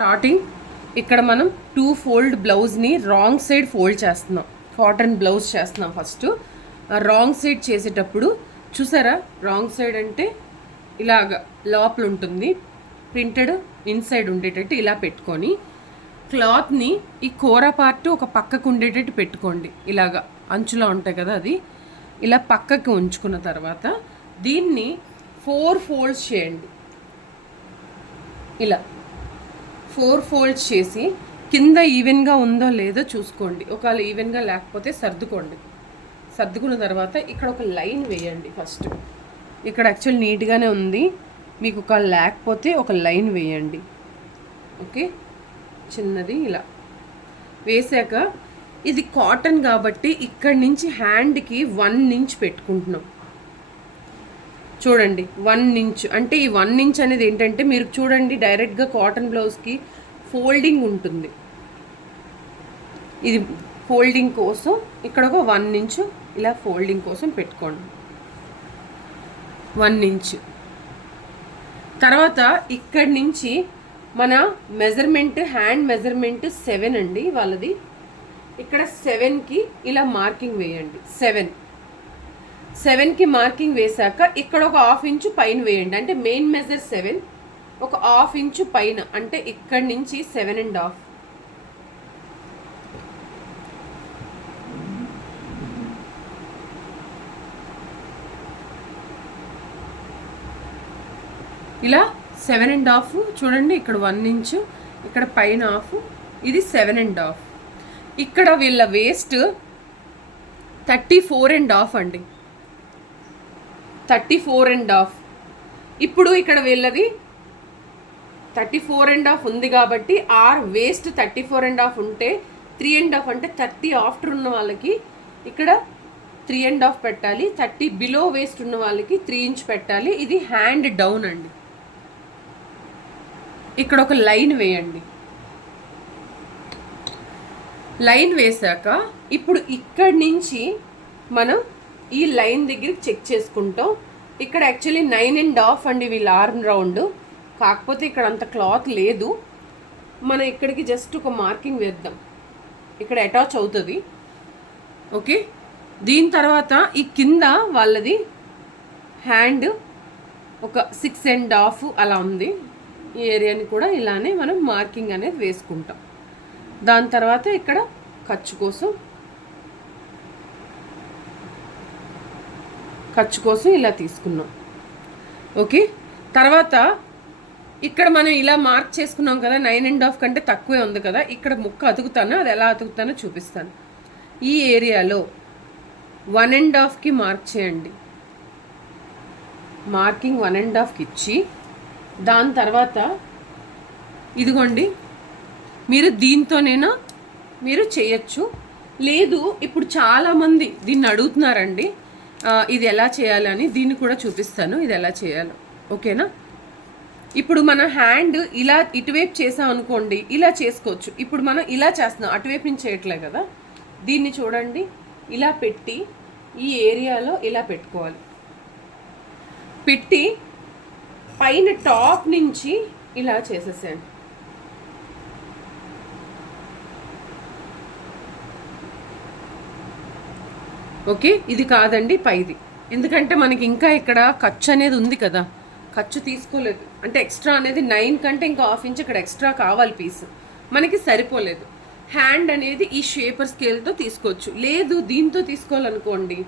Starting ఇక్కడ మనం 2 fold బ్లౌజ్ని రాంగ్ సైడ్ ఫోల్డ్ చేస్తున్నాం. కాటన్ బ్లౌజ్ చేస్తున్నాం. ఫస్ట్ రాంగ్ సైడ్ చేసేటప్పుడు చూసారా, రాంగ్ సైడ్ అంటే ఇలాగ లోపల ఉంటుంది, ప్రింటెడ్ ఇన్సైడ్ ఉండేటట్టు ఇలా పెట్టుకొని క్లాత్ని ఈ కూర పార్ట్ ఒక పక్కకు ఉండేటట్టు పెట్టుకోండి. ఇలాగ అంచులో ఉంటాయి కదా, అది ఇలా పక్కకి ఉంచుకున్న తర్వాత దీన్ని 4 ఫోల్డ్స్ చేయండి. ఇలా 4 ఫోల్డ్స్ చేసి కింద ఈవెన్గా ఉందో లేదో చూసుకోండి. ఒకవేళ ఈవెన్గా లేకపోతే సర్దుకోండి. సర్దుకున్న తర్వాత ఇక్కడ ఒక లైన్ వేయండి. ఫస్ట్ ఇక్కడ యాక్చువల్ నీట్గానే ఉంది, మీకు ఒక లేకపోతే ఒక లైన్ వేయండి. ఓకే, చిన్నది ఇలా వేసాక ఇది కాటన్ కాబట్టి ఇక్కడి నుంచి హ్యాండ్కి 1 ఇంచ్ పెట్టుకుంటున్నాం. చూడండి 1 ఇంచ్ అంటే ఈ 1 ఇంచ్ అనేది ఏంటంటే, మీరు చూడండి డైరెక్ట్గా కాటన్ బ్లౌజ్కి ఫోల్డింగ్ ఉంటుంది. ఇది ఫోల్డింగ్ కోసం ఇక్కడ ఒక 1 ఇంచ్ ఇలా ఫోల్డింగ్ కోసం పెట్టుకోండి. 1 ఇంచ్ తర్వాత ఇక్కడి నుంచి మన మెజర్మెంట్, హ్యాండ్ మెజర్మెంట్ 7 అండి వాళ్ళది. ఇక్కడ 7కి ఇలా మార్కింగ్ వేయండి. 7కి మార్కింగ్ వేశాక ఇక్కడ ఒక 1/2 ఇంచు పైన వేయండి. అంటే మెయిన్ మెజర్ 7, ఒక 1/2 ఇంచు పైన, అంటే ఇక్కడి నుంచి 7.5. ఇలా 7.5 చూడండి. ఇక్కడ 1 ఇంచు, ఇక్కడ పైన 1/2, ఇది 7.5. ఇక్కడ వీళ్ళ వేస్ట్ 34.5 అండి. 34.5. ఇప్పుడు ఇక్కడ వీళ్ళది 34.5 ఉంది కాబట్టి వేస్ట్ 34.5 ఉంటే 3.5 అంటే 30 ఆఫ్టర్ ఉన్న వాళ్ళకి ఇక్కడ 3.5 పెట్టాలి. 30 బిలో వేస్ట్ ఉన్న వాళ్ళకి 3 ఇంచ్ పెట్టాలి. ఇది హ్యాండ్ డౌన్ అండి. ఇక్కడ ఒక లైన్ వేయండి. లైన్ వేసాక ఇప్పుడు ఇక్కడి నుంచి మనం ఈ లైన్ దగ్గరికి చెక్ చేసుకుంటాం. ఇక్కడ యాక్చువల్లీ 9.5 అండి వీళ్ళ ఆర్మ్ రౌండ్, కాకపోతే ఇక్కడ అంత క్లాత్ లేదు. మనం ఇక్కడికి జస్ట్ ఒక మార్కింగ్ వేద్దాం, ఇక్కడ అటాచ్ అవుతుంది. ఓకే, దీని తర్వాత ఈ కింద వాళ్ళది హ్యాండ్ ఒక 6.5 అలా ఉంది. ఈ ఏరియాని కూడా ఇలానే మనం మార్కింగ్ అనేది వేసుకుంటాం. దాని తర్వాత ఇక్కడ ఖర్చు కోసం ఇలా తీసుకున్నాం. ఓకే, తర్వాత ఇక్కడ మనం ఇలా మార్క్ చేసుకున్నాం కదా, 9.5 కంటే తక్కువే ఉంది కదా. ఇక్కడ ముక్క అతుకుతాను, అది ఎలా అతుకుతానో చూపిస్తాను. ఈ ఏరియాలో 1.5కి మార్క్ చేయండి. మార్కింగ్ 1.5కి ఇచ్చి దాని తర్వాత ఇదిగోండి, మీరు దీంతోనైనా మీరు చేయొచ్చు. లేదు, ఇప్పుడు చాలామంది దీన్ని అడుగుతున్నారండి ఇది ఎలా చేయాలని, దీన్ని కూడా చూపిస్తాను ఇది ఎలా చేయాలో. ఓకేనా, ఇప్పుడు మన హ్యాండ్ ఇలా ఇటువైపు చేసాం అనుకోండి, ఇలా చేసుకోవచ్చు. ఇప్పుడు మనం ఇలా చేస్తున్నాం, అటువైపు నుంచి చేయట్లే కదా. దీన్ని చూడండి, ఇలా పెట్టి ఈ ఏరియాలో ఇలా పెట్టుకోవాలి. పెట్టి పైన టాప్ నుంచి ఇలా చేసేసేయండి. ఓకే, ఇది కాదండి పైది, ఎందుకంటే మనకి ఇంకా ఇక్కడ ఖర్చు అనేది ఉంది కదా, ఖర్చు తీసుకోలేదు. అంటే ఎక్స్ట్రా అనేది 9 కంటే ఇంకా 1/2 ఇంచ్ ఇక్కడ ఎక్స్ట్రా కావాలి పీస్, మనకి సరిపోలేదు. హ్యాండ్ అనేది ఈ షేపర్ స్కేల్తో తీసుకోవచ్చు. లేదు దీంతో తీసుకోవాలనుకోండి,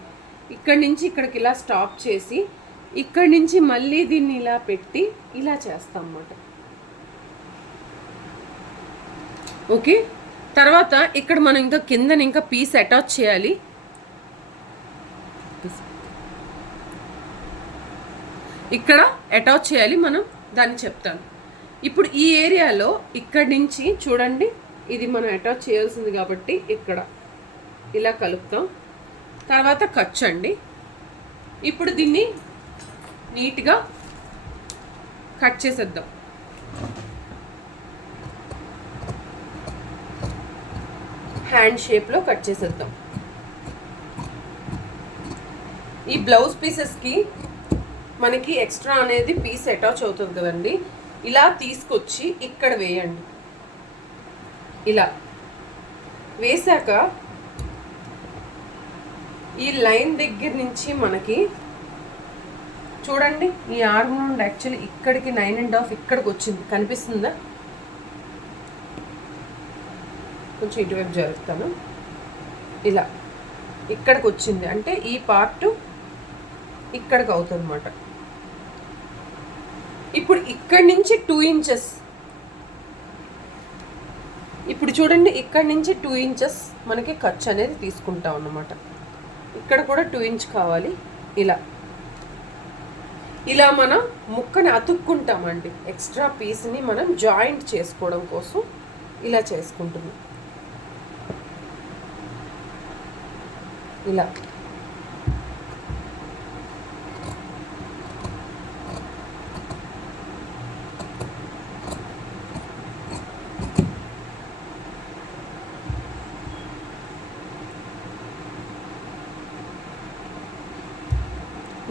ఇక్కడి నుంచి ఇక్కడికి ఇలా స్టాప్ చేసి ఇక్కడి నుంచి మళ్ళీ దీన్ని ఇలా పెట్టి ఇలా చేస్తాం అన్నమాట. ఓకే, తర్వాత ఇక్కడ మనం ఇంకా కిందన ఇంకా పీస్ అటాచ్ చేయాలి. ఇక్కడ అటాచ్ చేయాలి మనం, దాన్ని చెప్తాను. ఇప్పుడు ఈ ఏరియాలో ఇక్కడి నుంచి చూడండి, ఇది మనం అటాచ్ చేయాల్సింది కాబట్టి ఇక్కడ ఇలా కలుపుతాం. తర్వాత ఖర్చు అండి. ఇప్పుడు దీన్ని నీట్గా కట్ చేసేద్దాం. హ్యాండ్ షేప్లో కట్ చేసేద్దాం. ఈ బ్లౌజ్ పీసెస్కి మనకి ఎక్స్ట్రా అనేది పీస్ అటాచ్ అవుతుంది కదండి, ఇలా తీసుకొచ్చి ఇక్కడ వేయండి. ఇలా వేసాక ఈ లైన్ దగ్గర నుంచి మనకి చూడండి, ఈ ఆర్మ్ నుండి యాక్చువల్లీ ఇక్కడికి 9.5 ఇక్కడికి వచ్చింది, కనిపిస్తుందా? కొంచెం ఇటువైపు జరుపుతాను. ఇలా ఇక్కడికి వచ్చింది అంటే ఈ పార్ట్ ఇక్కడికి అవుతుంది అన్నమాట. ఇప్పుడు ఇక్కడి నుంచి 2 ఇంచెస్, ఇప్పుడు చూడండి ఇక్కడి నుంచి 2 ఇంచెస్ మనకి ఖర్చు అనేది తీసుకుంటాం అన్నమాట. ఇక్కడ కూడా 2 ఇంచ్ కావాలి. ఇలా మనం ముక్కని అతుక్కుంటామండి. ఎక్స్ట్రా పీస్ని మనం జాయింట్ చేసుకోవడం కోసం ఇలా చేసుకుంటున్నాం. ఇలా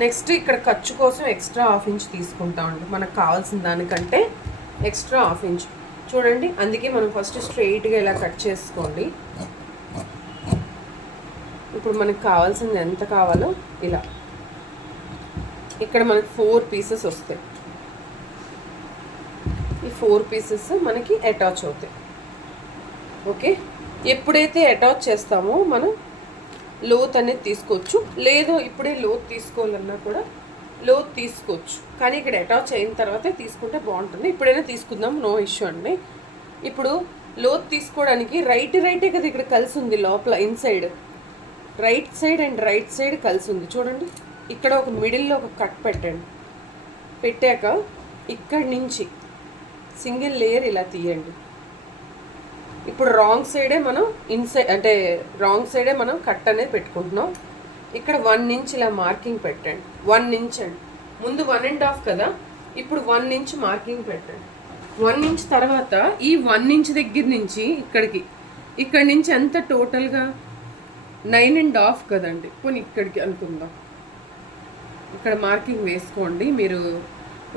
నెక్స్ట్ ఇక్కడ ఖర్చు కోసం ఎక్స్ట్రా 1/2 ఇంచ్ తీసుకుంటామండి. మనకు కావాల్సిన దానికంటే ఎక్స్ట్రా 1/2 ఇంచ్ చూడండి. అందుకే మనం ఫస్ట్ స్ట్రెయిట్గా ఇలా కట్ చేసుకోండి. ఇప్పుడు మనకు కావాల్సింది ఎంత కావాలో ఇలా ఇక్కడ మనకి 4 పీసెస్ వస్తాయి. ఈ 4 పీసెస్ మనకి అటాచ్ అవుతాయి. ఓకే, ఎప్పుడైతే అటాచ్ చేస్తామో మనం లోత్ అనేది తీసుకోవచ్చు. లేదు ఇప్పుడే లోత్ తీసుకోవాలన్నా కూడా లోత్ తీసుకోవచ్చు, కానీ ఇక్కడ అటాచ్ అయిన తర్వాతే తీసుకుంటే బాగుంటుంది. ఇప్పుడైనా తీసుకుందాం, నో ఇష్యూ అండి. ఇప్పుడు లోత్ తీసుకోవడానికి రైటే కదా ఇక్కడ కలిసి ఉంది, లోపల inside right side and right side కలిసి ఉంది చూడండి. ఇక్కడ ఒక మిడిల్లో ఒక కట్ పెట్టండి. పెట్టాక ఇక్కడి నుంచి సింగిల్ లేయర్ ఇలా తీయండి. ఇప్పుడు రాంగ్ సైడే మనం ఇన్సైడ్ అంటే రాంగ్ సైడే మనం కట్ అనేది పెట్టుకుంటున్నాం. ఇక్కడ 1 ఇంచ్ ఇలా మార్కింగ్ పెట్టండి. 1 ఇంచ్ అండి, ముందు 1.5 కదా, ఇప్పుడు 1 ఇంచ్ మార్కింగ్ పెట్టండి. 1 ఇంచ్ తర్వాత ఈ 1 ఇంచ్ దగ్గర నుంచి ఇక్కడి నుంచి ఎంత టోటల్గా 9.5 కదండి. పోనీ ఇక్కడికి అనుకుందాం. ఇక్కడ మార్కింగ్ వేసుకోండి. మీరు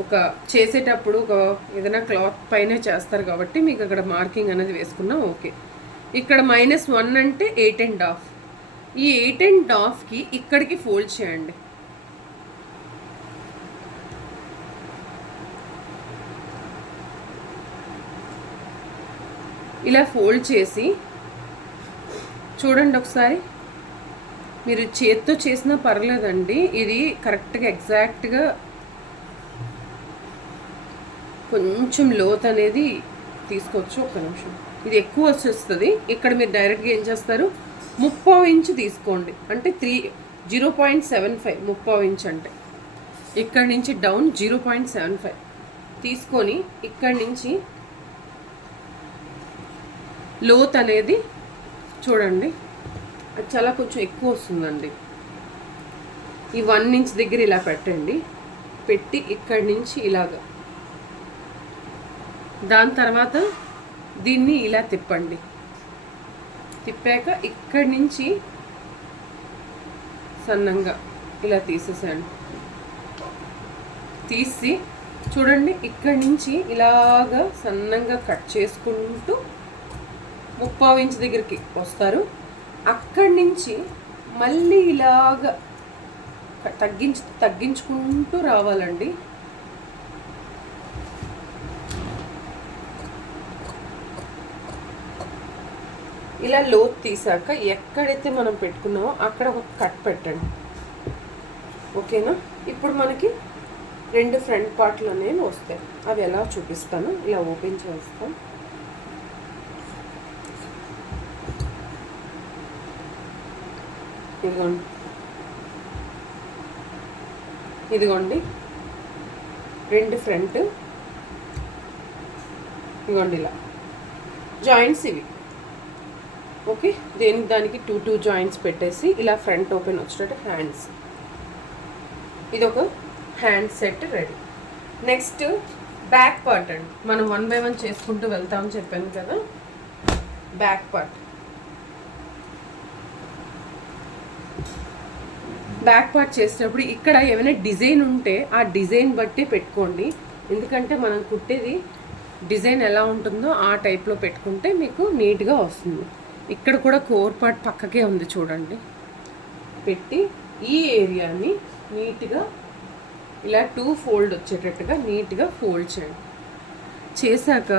ఒక చేసేటప్పుడు ఒక ఏదైనా క్లాత్ పైన చేస్తారు కాబట్టి మీకు అక్కడ మార్కింగ్ అనేది వేసుకున్నాం. ఓకే, ఇక్కడ -1 అంటే 8.5. ఈ 8.5కి ఇక్కడికి ఫోల్డ్ చేయండి. ఇలా ఫోల్డ్ చేసి చూడండి ఒకసారి. మీరు చేత్తో చేసినా పర్లేదండి, ఇది కరెక్ట్గా ఎగ్జాక్ట్గా కొంచెం లోత్ అనేది తీసుకోవచ్చు. ఒక్క నిమిషం, ఇది ఎక్కువ వచ్చేస్తుంది. ఇక్కడ మీరు డైరెక్ట్గా ఏం చేస్తారు, 30 ఇంచ్ తీసుకోండి. అంటే 0.75 30 ఇంచ్ అంటే ఇక్కడి నుంచి డౌన్ 0.75 తీసుకొని ఇక్కడి నుంచి లోత్ అనేది చూడండి, అది చాలా కొంచెం ఎక్కువ వస్తుందండి. ఈ 1 ఇంచ్ దగ్గర ఇలా పెట్టండి. పెట్టి ఇక్కడి నుంచి ఇలాగా, దాని తర్వాత దీన్ని ఇలా తిప్పండి. తిప్పాక ఇక్కడి నుంచి సన్నంగా ఇలా తీసేసండి. తీసి చూడండి ఇక్కడి నుంచి ఇలాగా సన్నంగా కట్ చేసుకుంటూ 30 ఇంచ్ దగ్గరికి వస్తారు. అక్కడి నుంచి మళ్ళీ ఇలాగా తగ్గించుకుంటూ రావాలండి. ఇలా లోత్ తీసాక ఎక్కడైతే మనం పెట్టుకున్నామో అక్కడ ఒక కట్ పెట్టండి. ఓకేనా, ఇప్పుడు మనకి 2 ఫ్రంట్ పార్ట్లు అనేవి వస్తాయి. అవి ఎలా చూపిస్తాను, ఇలా ఓపెన్ చేస్తాను. ఇదిగోండి 2 ఫ్రంట్, ఇదిగోండి ఇలా జాయింట్స్ ఇవి. ఓకే, దానికి 2 జాయింట్స్ పెట్టేసి ఇలా ఫ్రంట్ ఓపెన్ వచ్చేటట్టు హ్యాండ్స్, ఇది ఒక hand set ready. Next back part అండి. మనం 1 by 1 చేసుకుంటూ వెళ్తామని చెప్పాను కదా. బ్యాక్ పార్ట్ చేసేటప్పుడు ఇక్కడ ఏమైనా డిజైన్ ఉంటే ఆ డిజైన్ బట్టి పెట్టుకోండి. ఎందుకంటే మనం కుట్టేది డిజైన్ ఎలా ఉంటుందో ఆ టైప్లో పెట్టుకుంటే మీకు నీట్గా వస్తుంది. ఇక్కడ కూడా కోర్ పార్ట్ పక్కకే ఉంది చూడండి. పెట్టి ఈ ఏరియాని నీట్గా ఇలా 2 ఫోల్డ్ వచ్చేటట్టుగా నీట్గా ఫోల్డ్ చేయండి. చేశాక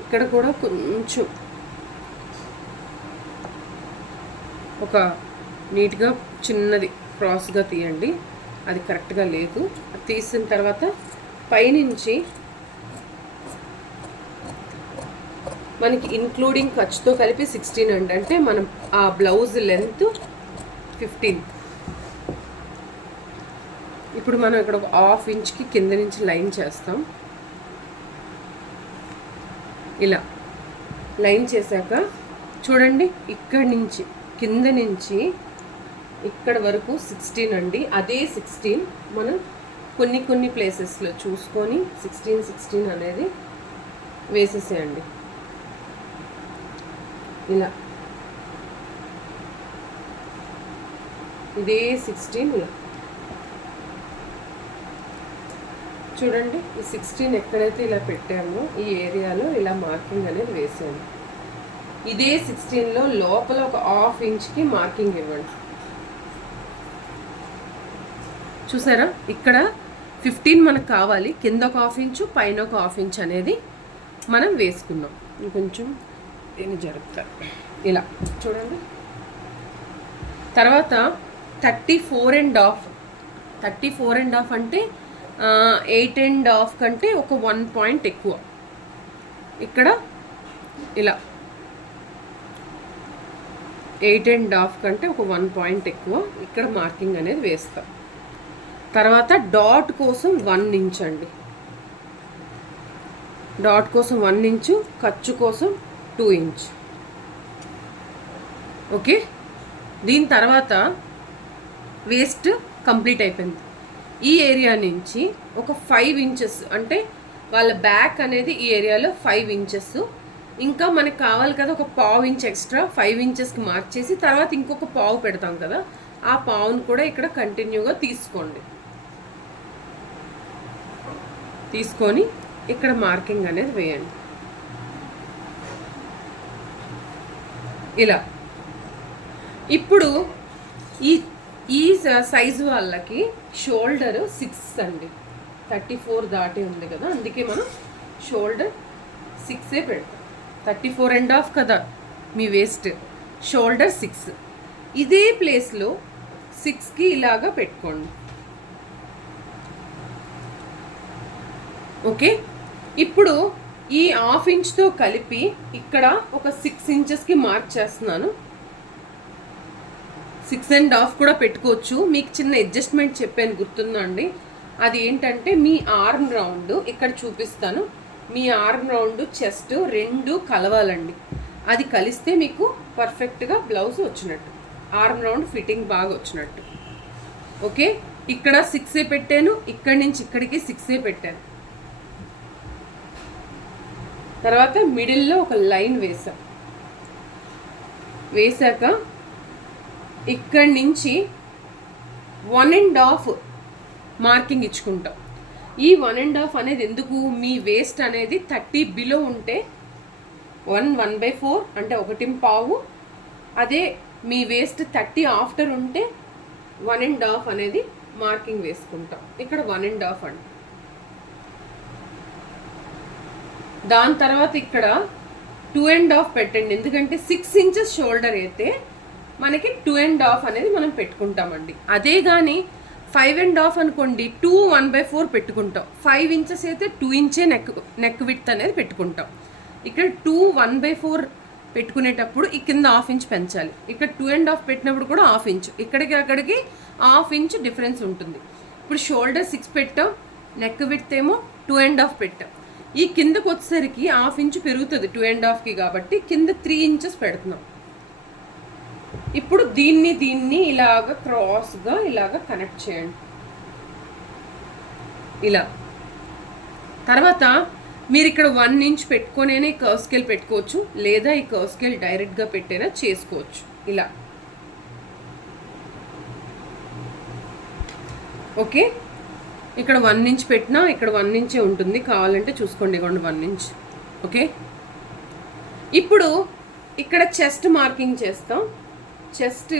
ఇక్కడ కూడా కొంచెం ఒక నీట్గా చిన్నది క్రాస్గా తీయండి. అది కరెక్ట్గా లేదు. తీసిన తర్వాత పైనుంచి మనకి ఇంక్లూడింగ్ ఖర్చుతో కలిపి 16 అండి. అంటే మనం ఆ బ్లౌజ్ లెంత్ 15. ఇప్పుడు మనం ఇక్కడ ఒక 1/2 ఇంచ్కి కింద నుంచి లైన్ చేస్తాం. ఇలా లైన్ చేశాక చూడండి, ఇక్కడి నుంచి కింద నుంచి ఇక్కడ వరకు 16 అండి. అదే 16 మనం కొన్ని ప్లేసెస్లో చూసుకొని 16 అనేది వేసేసేయండి. ఇలా ఇదే 16 ఇలా చూడండి. ఈ 16 ఎక్కడైతే ఇలా పెట్టామో ఈ ఏరియాలో ఇలా మార్కింగ్ అనేది వేసాను. ఇదే 16లో లోపల ఒక 1/2 ఇంచ్కి మార్కింగ్ ఇవ్వండి. చూసారా, ఇక్కడ 15 మనకు కావాలి. కింద ఒక 1/2 ఇంచు, పైన ఒక 1/2 ఇంచ్ అనేది మనం వేసుకున్నాం. ఇంకొంచెం దీన్ని జరుపుతారు. ఇలా చూడండి. తర్వాత 34.5 అంటే 8.5 కంటే ఒక 1 పాయింట్ ఎక్కువ. ఇక్కడ ఇలా 8.5 కంటే ఒక 1 పాయింట్ ఎక్కువ ఇక్కడ మార్కింగ్ అనేది వేస్తాం. తర్వాత డాట్ కోసం 1 ఇంచ్ అండి. డాట్ కోసం 1 ఇంచు, ఖర్చు కోసం 2 ఇంచ్. ఓకే, దీని తర్వాత వేస్ట్ కంప్లీట్ అయిపోయింది. ఈ ఏరియా నుంచి ఒక 5 ఇంచెస్ అంటే వాళ్ళ బ్యాక్ అనేది ఈ ఏరియాలో 5 ఇంచెస్. ఇంకా మనకు కావాలి కదా ఒక 1/2 ఇంచ్ ఎక్స్ట్రా, 5 ఇంచెస్కి మార్క్ చేసి తర్వాత ఇంకొక 1/2 పెడతాం కదా, ఆ 1/2ని కూడా ఇక్కడ కంటిన్యూగా తీసుకోండి. తీసుకొని ఇక్కడ మార్కింగ్ అనేది వేయండి. ఇలా ఇప్పుడు ఈ సైజు వాళ్ళకి షోల్డర్ 6 అండి. 34 దాటి ఉంది కదా, అందుకే మనం షోల్డర్ 6 పెడతాం. 34.5 కదా మీ వేస్ట్, షోల్డర్ 6. ఇదే ప్లేస్లో 6కి ఇలాగా పెట్టుకోండి. ఓకే, ఇప్పుడు ఈ 1/2 ఇంచ్తో కలిపి ఇక్కడ ఒక 6 ఇంచెస్కి మార్క్ చేస్తున్నాను. 6.5 కూడా పెట్టుకోవచ్చు. మీకు చిన్న అడ్జస్ట్మెంట్ చెప్పాను గుర్తుందా అండి? అది ఏంటంటే మీ ఆర్మ్ రౌండ్ ఇక్కడ చూపిస్తాను. మీ ఆర్మ్ రౌండ్ చెస్ట్ 2 కలవాలండి. అది కలిస్తే మీకు పర్ఫెక్ట్గా బ్లౌజ్ వచ్చినట్టు, ఆర్మ్ రౌండ్ ఫిట్టింగ్ బాగా వచ్చినట్టు. ఓకే, ఇక్కడ 6 పెట్టాను, ఇక్కడి నుంచి ఇక్కడికి 6 పెట్టాను. తర్వాత మిడిల్లో ఒక లైన్ వేసాక ఇక్కడి నుంచి 1.5 మార్కింగ్ ఇచ్చుకుంటాం. ఈ 1.5 అనేది ఎందుకు, మీ వేస్ట్ అనేది 30 బిలో ఉంటే 1/4 అంటే 1.5. అదే మీ వేస్ట్ 30 ఆఫ్టర్ ఉంటే 1.5 అనేది మార్కింగ్ వేసుకుంటాం. ఇక్కడ 1.5 అండి. దాని తర్వాత ఇక్కడ 2.5 పెట్టండి. ఎందుకంటే 6 ఇంచెస్ షోల్డర్ అయితే మనకి 2.5 అనేది మనం పెట్టుకుంటామండి. అదే కానీ 5.5 అనుకోండి, 2 1/4 పెట్టుకుంటాం. 5 ఇంచెస్ అయితే 2 ఇంచే నెక్ విడ్త్ అనేది పెట్టుకుంటాం. ఇక్కడ 2 1/4 పెట్టుకునేటప్పుడు ఈ కింద 1/2 ఇంచ్ పెంచాలి. ఇక్కడ 2.5 పెట్టినప్పుడు కూడా 1/2 ఇంచ్, ఇక్కడికి అక్కడికి 1/2 ఇంచ్ డిఫరెన్స్ ఉంటుంది. ఇప్పుడు షోల్డర్ 6 పెట్టాం, నెక్ విడ్త్ ఏమో 2.5 పెట్టాం. ఈ కిందకు వచ్చేసరికి 1/2 ఇంచ్ పెరుగుతుంది 2.5కి, కాబట్టి కింద 3 ఇంచెస్ పెడుతున్నాం. ఇప్పుడు దీన్ని ఇలాగ క్రాస్గా ఇలాగ కనెక్ట్ చేయండి. ఇలా తర్వాత మీరు ఇక్కడ 1 ఇంచ్ పెట్టుకొనేనే ఈ కర్వ్ స్కేల్ పెట్టుకోవచ్చు, లేదా ఈ కర్వ్ స్కేల్ డైరెక్ట్గా పెట్టైనా చేసుకోవచ్చు ఇలా. ఓకే, ఇక్కడ 1 ఇంచ్ పెట్టినా ఇక్కడ 1 ఇంచే ఉంటుంది, కావాలంటే చూసుకోండి, ఇవ్వండి 1 ఇంచ్. ఓకే, ఇప్పుడు ఇక్కడ చెస్ట్ మార్కింగ్ చేస్తాం. చెస్ట్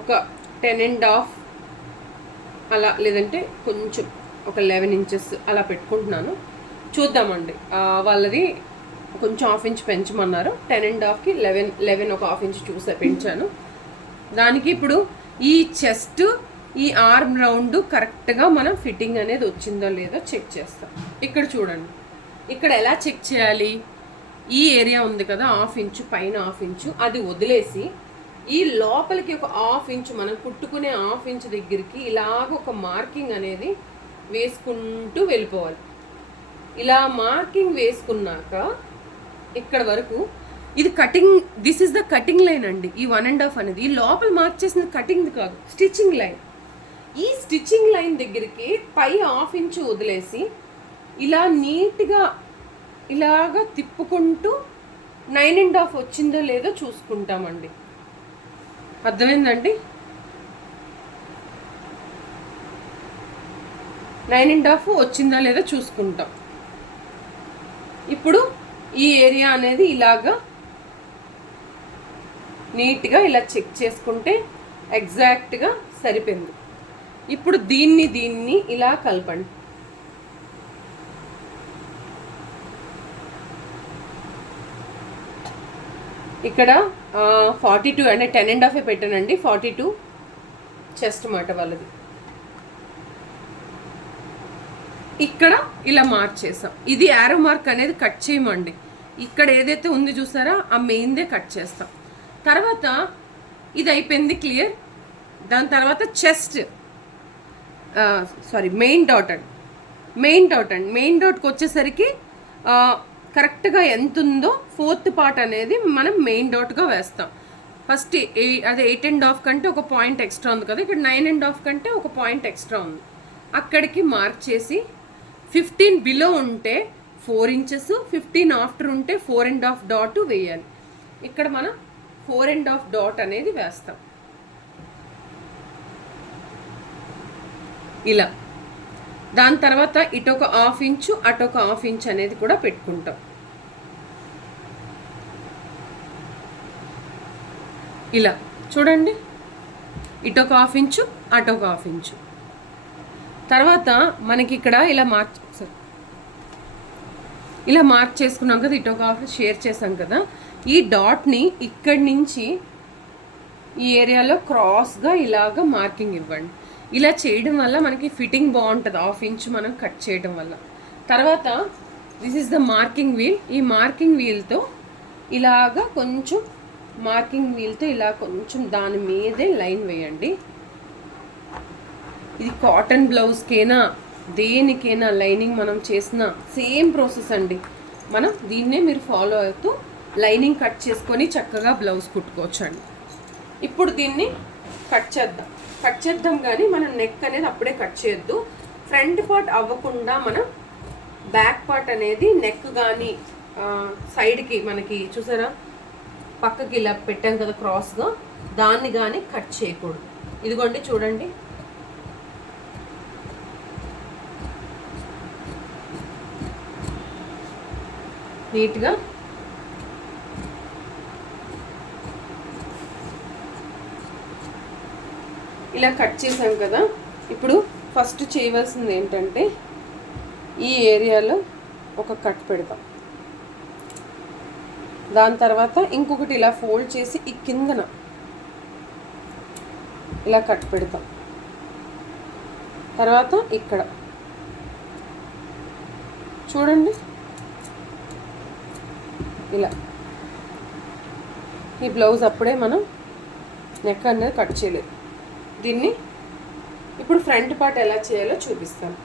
ఒక 10.5 అలా, లేదంటే కొంచెం ఒక 11 ఇంచెస్ అలా పెట్టుకుంటున్నాను. చూద్దామండి, వాళ్ళది కొంచెం 1/2 ఇంచ్ పెంచమన్నారు. 10.5కి 11 ఒక 1/2 ఇంచ్ చూసా పెంచాను. దానికి ఇప్పుడు ఈ చెస్ట్ ఈ ఆర్మ్ రౌండ్ కరెక్ట్గా మనం ఫిట్టింగ్ అనేది వచ్చిందో లేదో చెక్ చేస్తాం. ఇక్కడ చూడండి, ఇక్కడ ఎలా చెక్ చేయాలి, ఈ ఏరియా ఉంది కదా 1/2 ఇంచు పైన 1/2 ఇంచు, అది వదిలేసి ఈ లోపలికి ఒక 1/2 ఇంచు మనం కుట్టుకునే 1/2 ఇంచు దగ్గరికి ఇలాగ ఒక మార్కింగ్ అనేది వేసుకుంటూ వెళ్ళిపోవాలి. ఇలా మార్కింగ్ వేసుకున్నాక ఇక్కడ వరకు ఇది cutting, this is the cutting line అండి. ఈ 1.5 అనేది ఈ లోపల మార్క్ చేసింది కటింగ్ కాదు, స్టిచ్చింగ్ లైన్. ఈ స్టిచ్చింగ్ లైన్ దగ్గరికి పై 1/2 ఇంచు వదిలేసి ఇలా నీట్గా ఇలాగా తిప్పుకుంటూ 9.5 వచ్చిందో లేదో చూసుకుంటామండి. అర్థమైందండి? 9.5 వచ్చిందా లేదా చూసుకుంటాం. ఇప్పుడు ఈ ఏరియా అనేది ఇలాగా నీట్గా ఇలా చెక్ చేసుకుంటే ఎగ్జాక్ట్గా సరిపోయింది. ఇప్పుడు దీన్ని ఇలా కలపండి. ఇక్కడ 42 అంటే 10.5 పెట్టానండి, 42 చెస్ట్ మాట వాళ్ళది. ఇక్కడ ఇలా మార్క్ చేసాం. ఇది యారో మార్క్ అనేది కట్ చేయమండి. ఇక్కడ ఏదైతే ఉంది చూసారా, ఆ మెయిన్దే కట్ చేస్తాం. తర్వాత ఇది అయిపోయింది, క్లియర్. దాని తర్వాత చెస్ట్ మెయిన్ డాట్ అండి. మెయిన్ డాట్కి వచ్చేసరికి కరెక్ట్గా ఎంత ఉందో 4th పార్ట్ అనేది మనం మెయిన్ డాట్గా వేస్తాం. ఫస్ట్ అదే 8.5 కంటే ఒక పాయింట్ ఎక్స్ట్రా ఉంది కదా, ఇక్కడ 9.5 కంటే ఒక పాయింట్ ఎక్స్ట్రా ఉంది. అక్కడికి మార్క్ చేసి 15 బిలో ఉంటే 4 ఇంచెస్, 15 ఆఫ్టర్ ఉంటే 4.5 డాట్ వేయాలి. ఇక్కడ మనం 4.5 డాట్ అనేది వేస్తాం ఇలా. దాని తర్వాత ఇటొక 1/2 ఇంచు అటొక 1/2 ఇంచ్ అనేది కూడా పెట్టుకుంటాం ఇలా. చూడండి, ఇటొక 1/2 ఇంచు అటొక 1/2 ఇంచు. తర్వాత మనకి ఇక్కడ ఇలా మార్క్ చేసుకున్నాం కదా, ఇటొక 1/2 షేర్ చేసాం కదా. ఈ డాట్ని ఇక్కడి నుంచి ఈ ఏరియాలో క్రాస్గా ఇలాగ మార్కింగ్ ఇవ్వండి. ఇలా చేయడం వల్ల మనకి ఫిట్టింగ్ బాగుంటుంది, 1/2 ఇంచు మనం కట్ చేయడం వల్ల. తర్వాత this is the marking wheel. ఈ మార్కింగ్ వీల్తో ఇలాగా కొంచెం ఇలా కొంచెం దాని మీదే లైన్ వేయండి. ఇది కాటన్ బ్లౌజ్కైనా దేనికైనా లైనింగ్ మనం చేసిన సేమ్ ప్రాసెస్ అండి. మనం దీన్నే మీరు ఫాలో అవుతూ లైనింగ్ కట్ చేసుకొని చక్కగా బ్లౌజ్ కుట్టుకోవచ్చు అండి. ఇప్పుడు దీన్ని కట్ చేద్దాం కానీ మనం నెక్ అనేది అప్పుడే కట్ చేయొద్దు. ఫ్రంట్ పార్ట్ అవ్వకుండా మనం బ్యాక్ పార్ట్ అనేది నెక్ కానీ సైడ్కి మనకి చూసారా పక్కకి ఇలా పెట్టాం కదా క్రాస్గా, దాన్ని కానీ కట్ చేయకూడదు. ఇదిగోండి చూడండి, నీట్గా ఇలా కట్ చేసాం కదా. ఇప్పుడు ఫస్ట్ చేయవలసింది ఏంటంటే ఈ ఏరియాలో ఒక కట్ పెడతాం. దాని తర్వాత ఇంకొకటి ఇలా ఫోల్డ్ చేసి ఈ కిందన ఇలా కట్ పెడతాం. తర్వాత ఇక్కడ చూడండి ఇలా. ఈ బ్లౌజ్ అప్పుడే మనం నెక్ అనేది కట్ చేయలేదు. దీన్ని ఇప్పుడు ఫ్రంట్ పార్ట్ ఎలా చేయాలో చూపిస్తాను.